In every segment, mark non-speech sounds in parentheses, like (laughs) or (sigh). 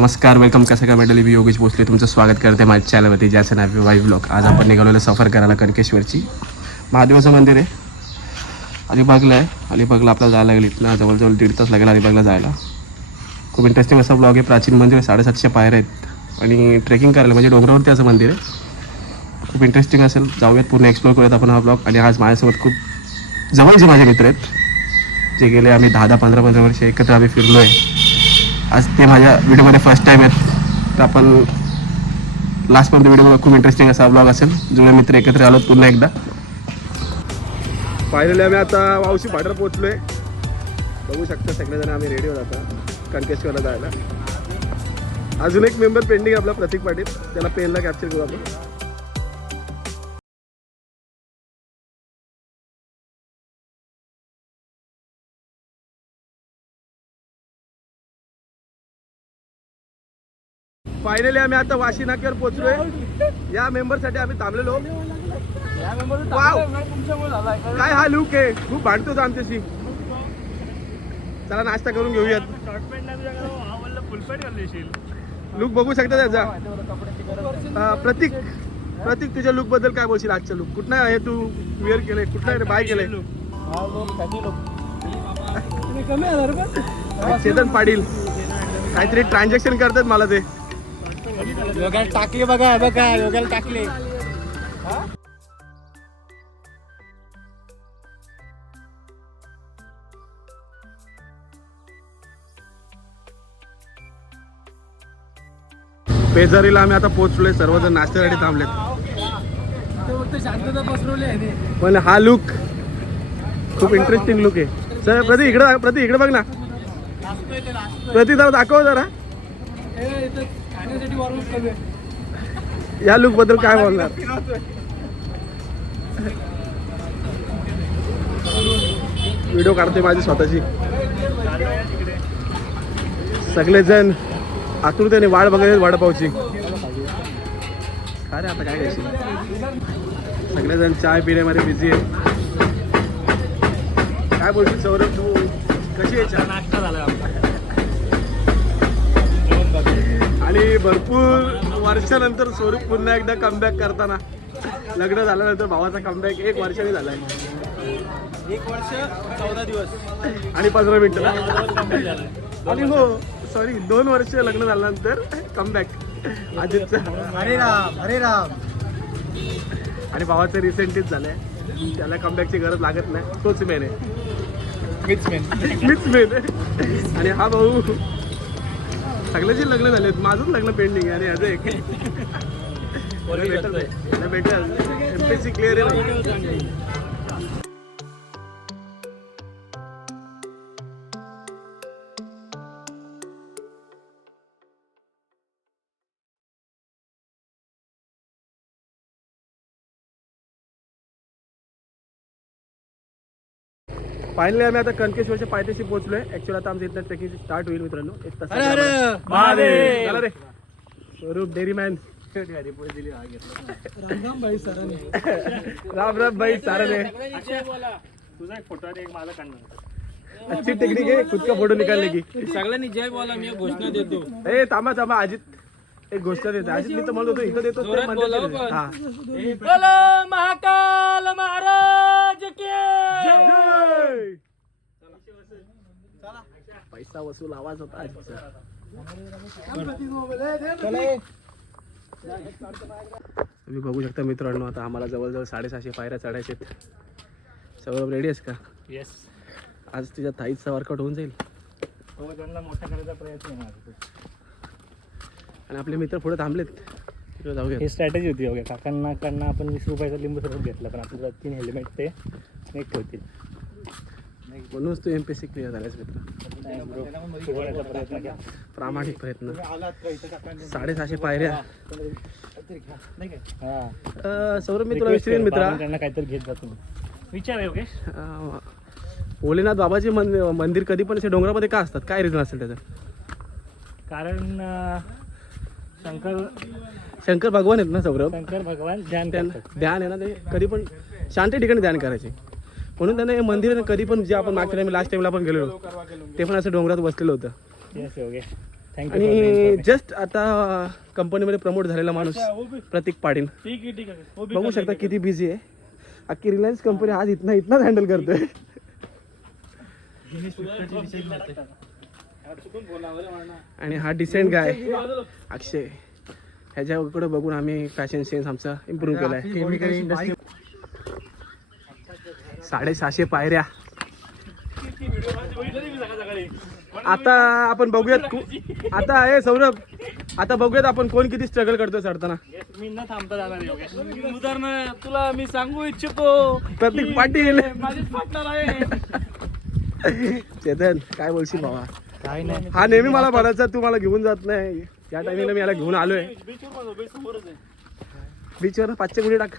नमस्कार वेलकम कसं काय मंडळी? मी योगेश भोसले तुमचं स्वागत करते माझ्या चॅनलवरती ज्याचं नाव आहे वाईव्ह ब्लॉग आज आपण निघालेलं सफर करायला कणकेश्वरची महादेवाचं मंदिर आहे. अलिबागला आहे. अलिबागला आपल्याला जायला लागेल इथनं. जवळजवळ दीड तास लागेल अलिबागला जायला. खूप इंटरेस्टिंग असा ब्लॉग आहे. प्राचीन मंदिर आहे. साडेसातशे पायर आहेत. आणि ट्रेकिंग करायला म्हणजे डोंगरावरती असं मंदिर आहे. खूप इंटरेस्टिंग असेल. जाऊयात पूर्ण एक्सप्लोर करूयात आपण हा ब्लॉग आणि आज माझ्यासोबत खूप जवळचे माझे मित्र आहेत. जे गेले आम्ही दहा दहा पंधरा पंधरा वर्ष एकत्र आम्ही फिरलो आहे आज ते माझ्या व्हिडिओमध्ये फर्स्ट टाईम आहेत. तर आपण लास्टपर्यंत व्हिडिओ खूप इंटरेस्टिंग असा ब्लॉग असेल. जुळे मित्र एकत्र आलो पुन्हा एकदा. फायनली आम्ही आता वावशी फाटर पोहोचलोय. बघू शकता सगळेजण आम्ही रेडी होत आता. कणकेश्वरला जायला. अजून एक मेंबर पेंडिंग आपला प्रतीक पाटील. त्याला पेनला कॅप्चर करू आपण. फायनली आम्ही आता वाशी नाक्यावर पोहोचलोय. या मेंबरसाठी आम्ही थांबलेलो. काय हा लुक आहे? खूप भांडतोच आमच्याशी. चला नाश्ता करून घेऊयात. लुक बघू शकता त्याचा. अं, प्रतीक. प्रतीक तुझ्या लुकबद्दल काय बोलशील आजच्या लुक कुठं आहे तू? वेअर केलंय. कुठं आहे? बाय केलंय. चेतन पाटील. काहीतरी ट्रान्झॅक्शन करतात मला ते. योगाला टाकले बघा बघा योगाला टाकले. पेजारीला आम्ही आता पोहोचलोय सर्वजण नाश्त्यासाठी थांबलेत. पण हा लुक खूप इंटरेस्टिंग लुक आहे. सर प्रति इकडे प्रति इकडे बघ ना. प्रति जरा दाखव जरा हे इथं खाण्यासाठी वॉर्मअप चालू आहे या लुकबद्दल काय बोलणार? व्हिडिओ काढते माझी स्वतःची. सगळेजण आतुरतेने वाट बघायचे वडापावची. अरे आता काय घ्यायची सगळेजण चाय पिण्यामध्ये बिझी आहे काय बोलशील सौरभ तू कशी आहे? चहा नाश्ता झाला आणि भरपूर वर्षानंतर स्वरूप पुन्हा एकदा कमबॅक करताना. लग्न झाल्यानंतर भावाचा कमबॅक एक वर्षाने झालाय. एक वर्ष चौदा दिवस. आणि पंधरा मिनिटं. आणि हो सॉरी दोन वर्ष लग्न झाल्यानंतर कमबॅक अजितचं हरे राम हरे राम. आणि भावाचं रिसेंटलीच झालंय. त्याला कमबॅकची गरज लागत नाही. तोच मेन आहे. मीच मेन मीच मेन आहे. आणि हा भाऊ सगळ्याचे लग्न झालेत माझंच लग्न पेंडिंग आहे. आणि ह्याचं एक. भेटल. भेटल. एमपीएससी क्लिअर आहे. फायनली आम्ही आता कणकेश्वरच्या पायथ्याशी पोहोचलोय. ऍक्च्युअली आता आमच्या इथलं ट्रेकिंग स्टार्ट होईल मित्रांनो. एक तास अरे अरे महादेव! चला रे. स्वरूप डेअरी मॅन. रामराम भाई सरांनी. राम राम भाई सारने. तुझा एक फोटो एक माझा काढणार अच्छी टेक्निक है खुद का फोटो निकालने की. सगळ्यांनी जय बोला मी घोषणा देतो. ए थांबा थांबा. अजित एक गोष्ट देते. अजित मी तर म्हणत होतो इथं देतो ते. हा. बोलो महाकाल महाराज की जय! पैसा वसूल आवाज होता तुम्ही बघू शकता मित्रांनो आता आम्हाला जवळजवळ साडेसहाशे पायऱ्या चढायचे सगळं रेडी आहेस का? येस आज तुझ्या थाईचा वर्कआउट होऊन जाईल. हो मोठा करायचा प्रयत्न आणि आपले मित्र पुढे थांबलेत. जाऊया. ही स्ट्रॅटेजी होती बघा. काकांना काकांना आपण वीस रुपयाचा लिंबू सरबत घेतला पण आपल्याला तीन हेल्मेट ते एक ठेवतील. म्हणूनच तू एम पी सी क्लिअर झाल्यास मित्र प्रामाणिक प्रयत्न साडेसहाशे पायऱ्या हा सौरभ मी तुला विचारेन मित्रा काहीतरी घेत जातो विचार योगेश भोलेनाथ बाबाचे मंदिर कधी पण असे डोंगरामध्ये का असतात काय रिझन असेल त्याचं कारण शंकर शंकर भगवान आहेत ना सौरभ शंकर भगवान ध्यान ध्यान आहे ना ते कधी पण शांत ठिकाणी ध्यान करायचे म्हणून त्यांना हे मंदिर कधी पण जे आपण मागच्या टाइम लास्ट टाइमला आपण गेलेलो ते पण असं डोंगरात बसलेलं होतं. येस योगेश थँक्यू आणि जस्ट आता कंपनीमध्ये प्रमोट झालेला माणूस प्रतीक पाटील. आहे आहे. बघू शकता किती बिझी आहे. अख्खी रिलायन्स कंपनी आज इथनं इथनंच हँडल करतोय. आणि हा डिसेंट गाय अक्षय. ह्याच्याकडे बघून आम्ही फॅशन सेन्स आमचा इम्प्रूव्ह केलाय. साडेसहाशे पायऱ्या. आता आपण बघूयात कु- आता हे सौरभ आता बघूयात आपण कोण किती स्ट्रगल करतोय चढताना मी न थांबता जाणार उदाहरण तुला मी सांगू इच्छितो प्रतीक पाटील. चेतन काय बोलशील बाबा? काय नाही. हा नेहमी मला म्हणायचा तू मला घेऊन जात नाही. या टायमिंगला मी याला घेऊन आलोय. बीचवर बीचवर पाचशे कुठे टाक.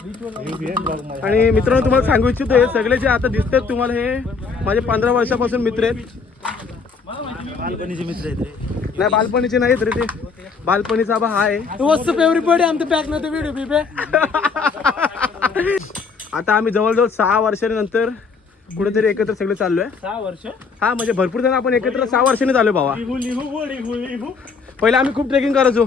आणि मित्रांनो तुम्हाला सांगू इच्छितो हे सगळे जे आता दिसतात तुम्हाला हे माझे पंधरा वर्षापासून मित्र आहेत. बालपणीचे मित्र आहेत रे. नाही बालपणीचे नाहीत रे ते. बालपणीचा बा हा आहे. वस्तू एव्हरीबडी आमचं पॅक नव्हतं व्हिडिओ बिबे (laughs) आता आम्ही जवळजवळ सहा वर्षानंतर कुठेतरी एकत्र सगळे चाललोय. सहा वर्ष? हा म्हणजे भरपूर जण आपण एकत्र सहा वर्षांनी चालू भावा. लिहू पहिले आम्ही खूप ट्रेकिंग करायचो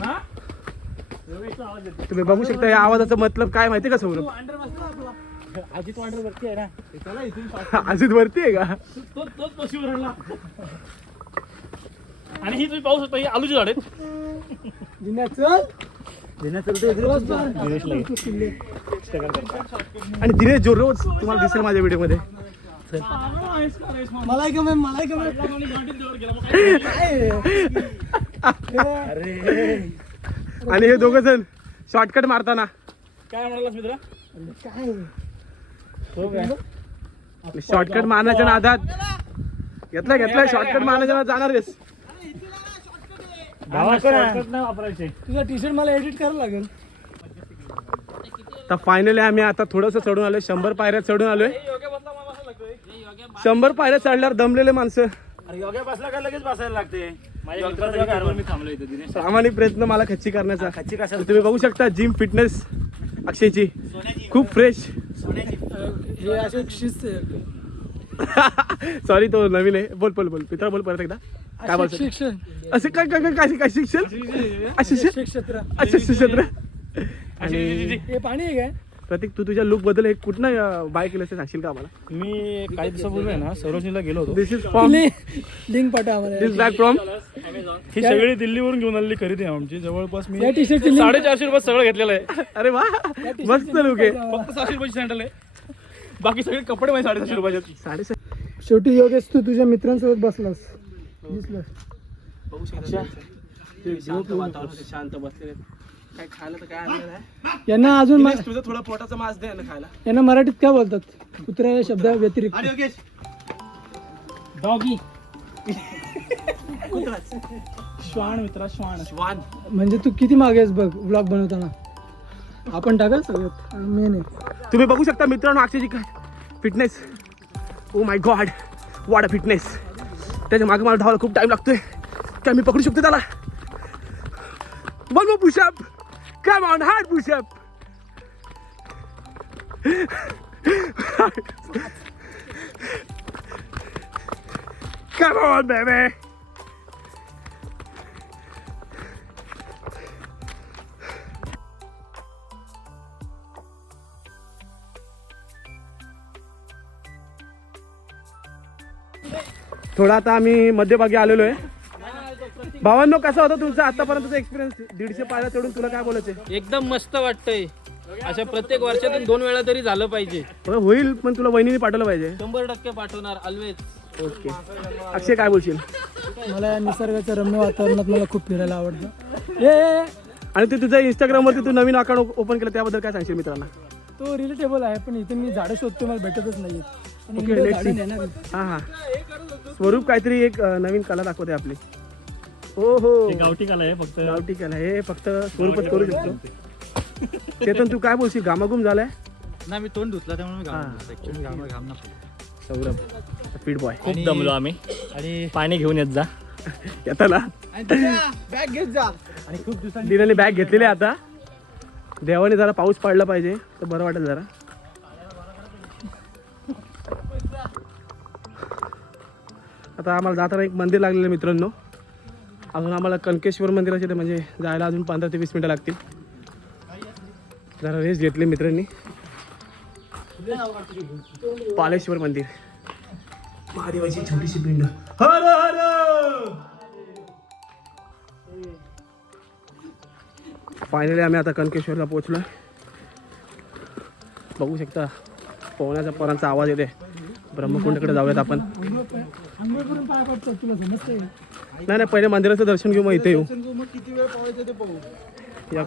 हा योगेशचा आवाज येतो तुम्ही बघू शकता या आवाजाचा मतलब काय माहिती का सौरभ अजित वांडर वरती आहे ना. (laughs) अजित वरती आहे का? तो तोच आणि ही तुम्ही पाहू शकता ही आलूची झाड आहेत. आणि दिनेश जो रोज तुम्हाला दिसेल माझ्या व्हिडिओमध्ये मला मला (laughs) अरे. आणि हे दोघ जण शॉर्टकट मारताना. काय म्हणालास मित्र? हो काय? शॉर्टकट मारण्याच्या नादात. घेतला घेतला शॉर्टकट मारण्याच्या जाणार आहेस. शॉर्टकट नाही वापरायचे. तुझा टी शर्ट मला एडिट करायला लागेल. तर फायनली आम्ही आता थोडंसं चढून आलोय. शंभर पायऱ्या चढून आलोय. शंभर पायऱ्या चढल्यावर दमलेले माणसं. योग्य बसला का लगेच बसायला लागते? माझ्या मित्राच्या घरावर मी थांबलो इथं दिनेश. प्रामाणिक प्रयत्न मला खच्ची करण्याचा. खच्ची कशाला? तुम्ही बघू शकता जिम फिटनेस अक्षयची. खूप फ्रेश हे असे शिस्त सॉरी (laughs) तो नवीन आहे. बोल बोल बोल. मित्रा बोल परत एकदा. काय बोलतो? शिक्षण. असं काय काय काय काय काय शिक्षण? अशिक्षण क्षेत्र. अच्छा क्षेत्र. आणि हे पाणी आहे काय? प्रतीक तू तुझ्या लुकबद्दल एक कुठनं बाय केलं ते सांगशील का आम्हाला? मी काही दिवसापूर्वी आहे ना सरोजनीला गेलो होतो. दिस इज फ्रॉम लिंक पाठवा आम्हाला. दिस बॅक फ्रॉम ही सगळी दिल्लीवरून घेऊन आलेली खरेदी आहे आमची. जवळपास मी या टी शर्टची लिंक साडेचारशे रुपये सगळं घेतलेलं आहे. अरे वा मस्त लुक आहे. फक्त सहाशे रुपयाची सँडल आहे. बाकी सगळे कपडे माझे साडेसातशे रुपयाचे साडे शेवटी योगेश तू तुझ्या मित्रांसोबत बसलास. दिसलं. बघू शकता शांत वातावरण शांत बसलेले काय खायला तर काय आणलं नाही यांना अजून मा- दिनेश, तुझं थोडं पोटाचा मास दे ना खायला. यांना मराठीत काय बोलतात? कुत्र्या या शब्दा व्यतिरिक्त. योगेश? डॉगी श्वान मित्रा श्वान. श्वान. म्हणजे तू किती मागे आहेस बघ ब्लॉग बनवताना? आपण टाका सगळ्यात मेन आहे तुम्ही बघू शकता मित्रांनो अक्षयची काय fitness oh my God uh fitness त्याच्यामागे मला धावायला खूप टाइम लागतोय. काय मी पकडू शकतो त्याला? One more pushup come on hard pushup Come on, baby. थोडा आता आम्ही मध्यभागी आलेलो आहे भावांनो कसा होता तुमचा आतापर्यंतचा एक्सपिरियन्स दीडशे पायऱ्या चढून तुला काय बोलायचं एकदम मस्त वाटतंय. अशा प्रत्येक वर्षातून दोन वेळा तरी झालं पाहिजे. होईल पण तुला वहिनीने पाठवलं पाहिजे. शंभर टक्के पाठवणार ऑलवेज ओके. अक्षय काय बोलशील? मला या निसर्गाच्या रम्य वातावरणात मला खूप फिरायला आवडतं. ए आणि ते तुझ्या इंस्टाग्रामवरती तू नवीन अकाउंट ओपन केलं त्याबद्दल काय सांगशील मित्रांना? तो रिलेटेबल आहे पण इथे मी झाडं शोधतो मला भेटतच नाही. हा हा. स्वरूप काहीतरी एक नवीन कला दाखवते आपली. हो हो गावठी कला आहे फक्त गावठी कला हे फक्त स्वरूपच करू शकतो. चेतन तू काय बोलशील? घामाघूम झालाय? नाही मी तोंड धुतला त्यामुळे मी हा. घाम ऍक्च्युली घाम घाम ना सौरभ स्पीड बॉय खूप दमलो आम्ही. आणि पाणी घेऊन येत जा. येता ना बॅग घेत जा. आणि खूप दिवसांनी दिनाने बॅग घेतलेली आहे आता. देवाने जरा पाऊस पडला पाहिजे तर बरं वाटेल जरा. आता आम्हाला जाताना एक मंदिर लागलेलं आहे मित्रांनो. अजून आम्हाला कनकेश्वर मंदिराचे ते म्हणजे जायला अजून पंधरा ते वीस मिनटं लागतील. जरा रेस्ट घेतली मित्रांनी. पालेश्वर मंदिर. महादेवाची छोटीशी पिंड. हर हर! फायनली आम्ही आता कनकेश्वरला पोहोचलो बघू शकता पोहण्याचा पोरांचा आवाज येते ब्रह्मकुंडकडे जाऊयात आपण. नाही नाही पहिले मंदिराचं दर्शन घेऊ मग इथे येऊ. मग किती वेळ पवायचं ते पाहू. या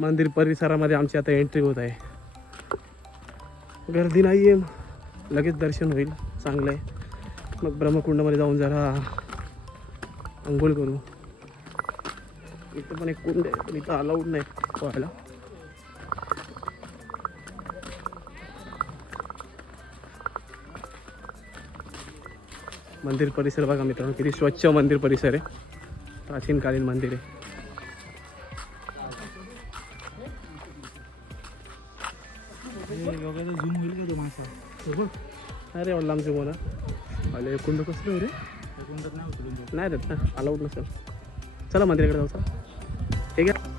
मंदिर परिसरामध्ये आमची आता एंट्री होत आहे. गर्दी नाही आहे लगेच दर्शन होईल. चांगलं आहे. मग ब्रह्मकुंडमध्ये जाऊन जरा आंघोळ करू. इथं पण एक कुंड आहे पण इथं अलाउड नाही पोहायला मंदिर परिसर बघा मित्रांनो किती स्वच्छ मंदिर परिसर आहे प्राचीन कालीन मंदिर आहे झूम होईल का तो मासा अरे वडिला आमचे अरे कुंड कसलं रे नाही देत ना अलाउड नसेल चला मंदिराकडे जाऊ चला. ठीक आहे?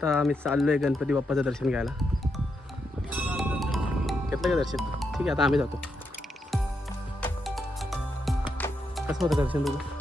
आता आम्ही चाललो आहे गणपती बाप्पाचं दर्शन घ्यायला. घेतलं का दर्शन? ठीक आहे आता आम्ही जातो. कसं होतं दर्शन तुझं?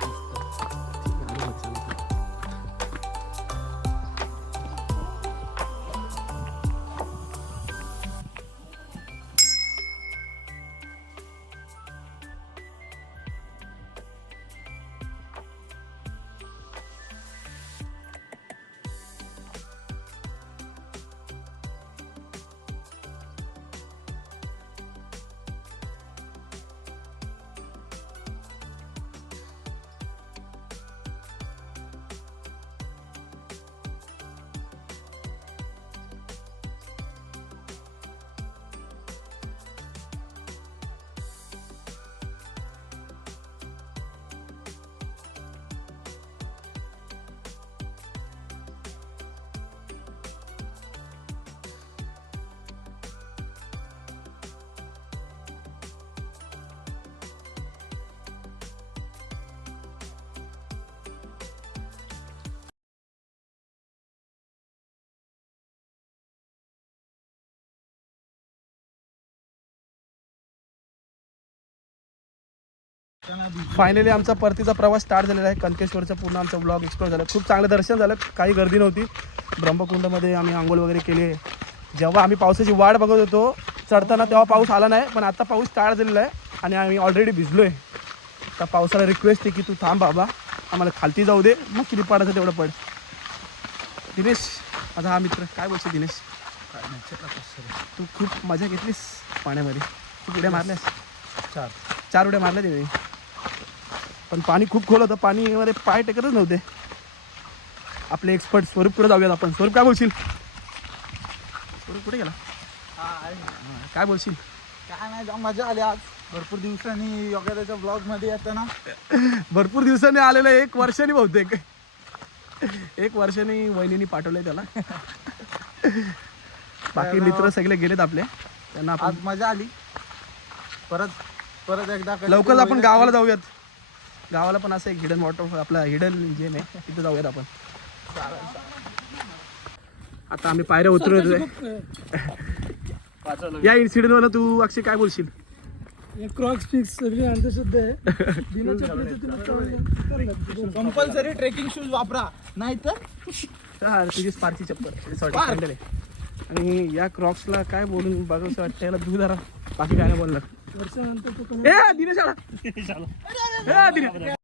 फायनली आमचा परतीचा प्रवास स्टार्ट झालेला आहे. कनकेश्वरचा पूर्ण आमचा ब्लॉग एक्सप्लोर झाला. खूप चांगलं दर्शन झालं. काही गर्दी नव्हती. ब्रह्मकुंडमध्ये आम्ही आंघोळ वगैरे केली. जेव्हा आम्ही पावसाची वाट बघत होतो चढताना तेव्हा पाऊस आला नाही पण आता पाऊस स्टार्ट झालेला आहे आणि आम्ही ऑलरेडी भिजलो आहे तर पावसाला रिक्वेस्ट आहे की तू थांब बाबा. आम्हाला खालती जाऊ दे. मग किती पडायचं तेवढं पड. दिनेश माझा हा मित्र. काय बोलतो दिनेश? तू खूप मजा घेतलीस पाण्यामध्ये. तू उड्या मारल्यास. चार. चार उड्या मारल्या तिने पण पाणी खूप खोल होतं. पाणीमध्ये पाय टेकतच नव्हते. आपले एक्सपर्ट स्वरूप पुढे जाऊयात आपण. स्वरूप काय बोलशील? स्वरूप कुठे गेला? काय बोलशील? काय नाही मजा आली आज. भरपूर दिवसांनी योगाच्या ब्लॉगमध्ये येताना. भरपूर दिवसांनी आलेलं एक वर्षांनी बहुतेक. एक वर्षांनी वहिनीनी पाठवलंय त्याला. बाकी मित्र सगळे गेलेत आपले. त्यांना आज मजा आली. परत परत एकदा लवकरच आपण गावाला जाऊयात. गावाला पण असं एक हिडन वॉटर आपला हिडन गेम आहे. तिथे जाऊयात आपण. आता आम्ही पायऱ्या उतरतोय. या इन्सिडेंट वर तू अक्षय काय बोलशील? क्रॉक्स फिक्स सगळी अंधश्रद्धा आहे. कंपल्सरी ट्रेकिंग शूज वापरा. नाहीतर तुझी स्पार्कची चप्पल. सॉरी आणि या क्रॉक्सला काय बोलून बघावं वाटतं याला तू जरा बाकी काय नाही बोलणार. वर्षानंतर दिनेश आला. ए, दिनेश